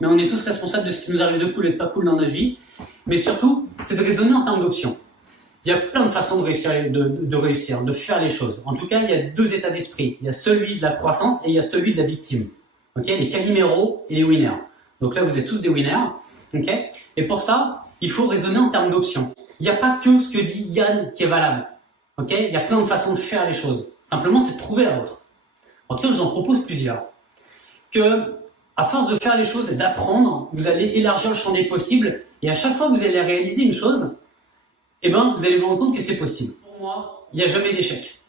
mais on est tous responsables de ce qui nous arrive de cool et de pas cool dans notre vie. Mais surtout, c'est de raisonner en termes d'options. Il y a plein de façons de réussir, de faire les choses. En tout cas, il y a deux états d'esprit. Il y a celui de la croissance et il y a celui de la victime. Okay, les caliméros et les winners. Donc là, vous êtes tous des winners. Okay, et pour ça, il faut raisonner en termes d'options. Il n'y a pas que ce que dit Yann qui est valable. Okay, il y a plein de façons de faire les choses. Simplement, c'est de trouver la vôtre. En tout cas, je vous en propose plusieurs. Que, à force de faire les choses et d'apprendre, vous allez élargir le champ des possibles. Et à chaque fois que vous allez réaliser une chose, eh ben, vous allez vous rendre compte que c'est possible. Pour moi, il n'y a jamais d'échec.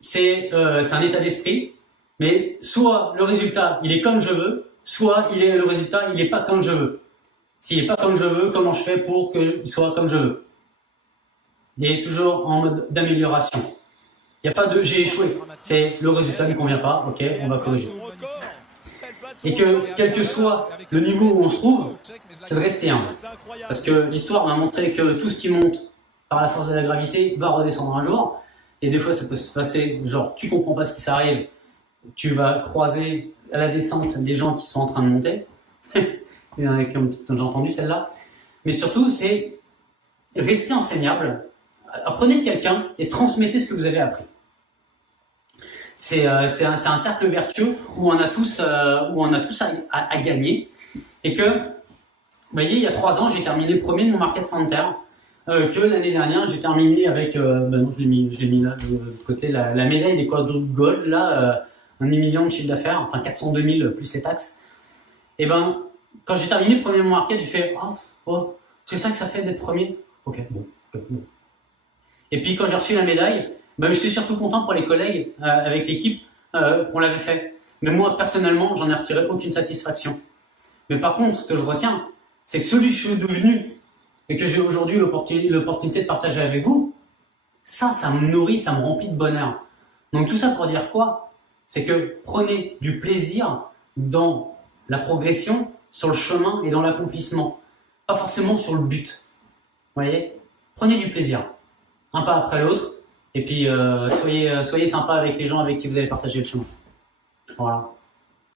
C'est un état d'esprit, mais soit le résultat, il est comme je veux, soit le résultat, il n'est pas comme je veux. S'il n'est pas comme je veux, comment je fais pour qu'il soit comme je veux? Il est toujours en mode d'amélioration. Il n'y a pas de j'ai échoué. C'est le résultat ne me convient pas, ok, on va corriger. Et que, quel que soit le niveau où on se trouve, c'est de rester humble. Parce que l'histoire m'a montré que tout ce qui monte par la force de la gravité va redescendre un jour. Et des fois, ça peut se passer, genre, tu comprends pas ce qui s'arrive, tu vas croiser à la descente des gens qui sont en train de monter. J'ai entendu celle-là. Mais surtout, c'est rester enseignable. Apprenez de quelqu'un et transmettez ce que vous avez appris. C'est un cercle vertueux où on a tous à gagner. Et que, vous voyez, il y a 3 ans, j'ai terminé premier de mon market center. Que l'année dernière, j'ai terminé avec, non, je l'ai mis là de côté, la médaille des quadruples gold, là, 1 million de chiffre d'affaires, enfin 402 000 plus les taxes. Et ben, quand j'ai terminé premier de mon market, j'ai fait, oh, c'est ça que ça fait d'être premier? Ok, bon. Et puis quand j'ai reçu la médaille, ben, j'étais surtout content pour les collègues avec l'équipe qu'on l'avait fait. Mais moi, personnellement, j'en ai retiré aucune satisfaction. Mais par contre, ce que je retiens, c'est que celui que je suis devenu et que j'ai aujourd'hui l'opportunité de partager avec vous, ça me nourrit, ça me remplit de bonheur. Donc tout ça pour dire quoi? C'est que prenez du plaisir dans la progression, sur le chemin et dans l'accomplissement. Pas forcément sur le but. Vous voyez? Prenez du plaisir. Un pas après l'autre. Et puis soyez sympa avec les gens avec qui vous allez partager le chemin. Voilà.